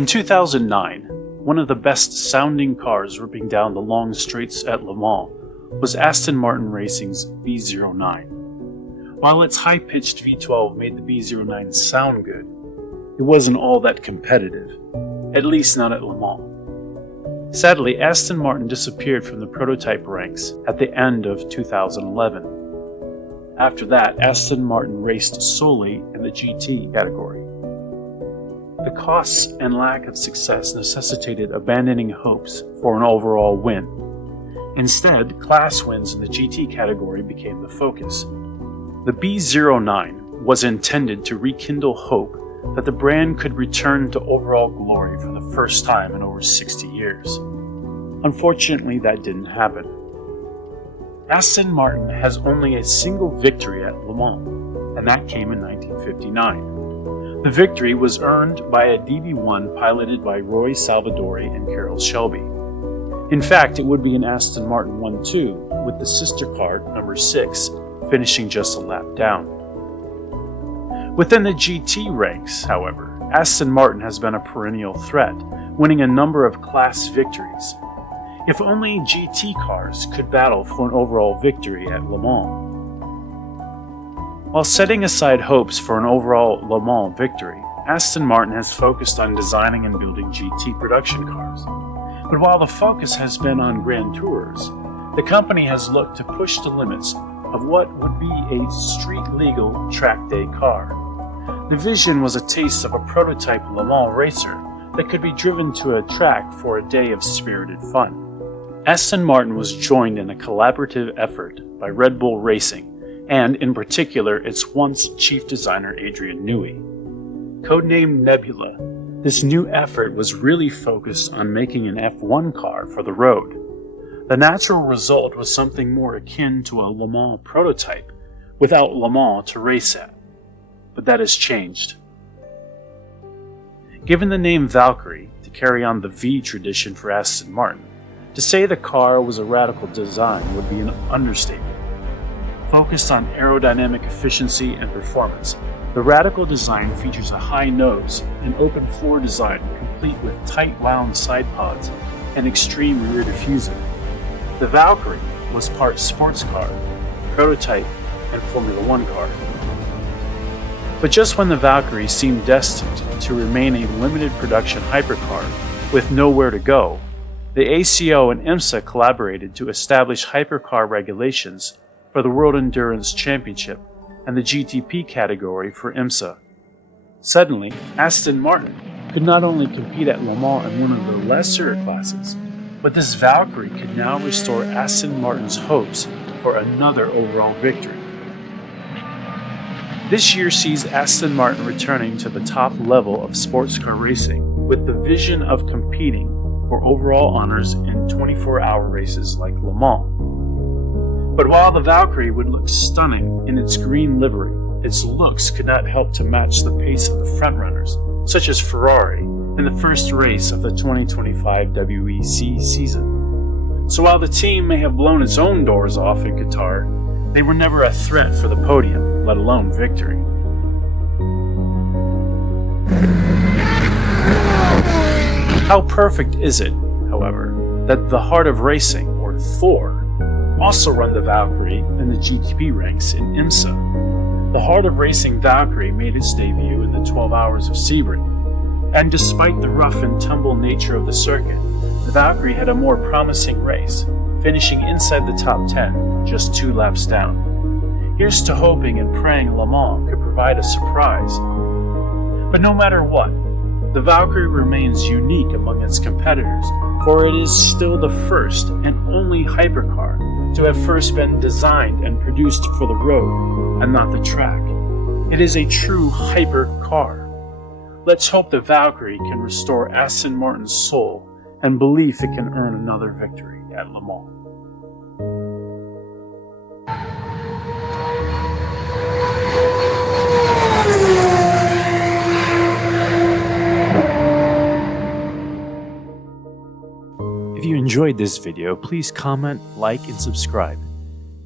In 2009, one of the best-sounding cars ripping down the long straights at Le Mans was Aston Martin Racing's V09. While its high-pitched V12 made the V09 sound good, it wasn't all that competitive, at least not at Le Mans. Sadly, Aston Martin disappeared from the prototype ranks at the end of 2011. After that, Aston Martin raced solely in the GT category. The costs and lack of success necessitated abandoning hopes for an overall win. Instead, class wins in the GT category became the focus. The B09 was intended to rekindle hope that the brand could return to overall glory for the first time in over 60 years. Unfortunately, that didn't happen. Aston Martin has only a single victory at Le Mans, and that came in 1959. The victory was earned by a DB1 piloted by Roy Salvadori and Carroll Shelby. In fact, it would be an Aston Martin 1-2, with the sister car, number 6, finishing just a lap down. Within the GT ranks, however, Aston Martin has been a perennial threat, winning a number of class victories. If only GT cars could battle for an overall victory at Le Mans. While setting aside hopes for an overall Le Mans victory, Aston Martin has focused on designing and building GT production cars. But while the focus has been on Grand Tours, the company has looked to push the limits of what would be a street-legal track day car. The vision was a taste of a prototype Le Mans racer that could be driven to a track for a day of spirited fun. Aston Martin was joined in a collaborative effort by Red Bull Racing, and in particular its once chief designer Adrian Newey. Codenamed Nebula, this new effort was really focused on making an F1 car for the road. The natural result was something more akin to a Le Mans prototype, without Le Mans to race at. But that has changed. Given the name Valkyrie to carry on the V tradition for Aston Martin, to say the car was a radical design would be an understatement. Focused on aerodynamic efficiency and performance, the radical design features a high nose, an open floor design complete with tight wound side pods, and extreme rear diffuser. The Valkyrie was part sports car, prototype, and Formula One car. But just when the Valkyrie seemed destined to remain a limited production hypercar with nowhere to go, the ACO and IMSA collaborated to establish hypercar regulations for the World Endurance Championship and the GTP category for IMSA. Suddenly, Aston Martin could not only compete at Le Mans in one of the lesser classes, but this Valkyrie could now restore Aston Martin's hopes for another overall victory. This year sees Aston Martin returning to the top level of sports car racing with the vision of competing for overall honors in 24-hour races like Le Mans. But while the Valkyrie would look stunning in its green livery, its looks could not help to match the pace of the frontrunners, such as Ferrari, in the first race of the 2025 WEC season. So while the team may have blown its own doors off in Qatar, they were never a threat for the podium, let alone victory. How perfect is it, however, that the Heart of Racing, or Thor, also run the Valkyrie in the GTP ranks in IMSA. The Heart of Racing Valkyrie made its debut in the 12 Hours of Sebring, and despite the rough and tumble nature of the circuit, the Valkyrie had a more promising race, finishing inside the top 10, just 2 laps down. Here's to hoping and praying Le Mans could provide a surprise. But no matter what, the Valkyrie remains unique among its competitors, for it is still the first and only hypercar to have first been designed and produced for the road and not the track. It is a true hypercar. Let's hope the Valkyrie can restore Aston Martin's soul and belief it can earn another victory at Le Mans. If you enjoyed this video, please comment, like, and subscribe.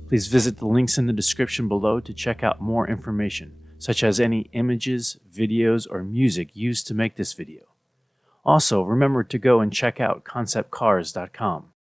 Please visit the links in the description below to check out more information, such as any images, videos, or music used to make this video. Also, remember to go and check out conceptcars.com.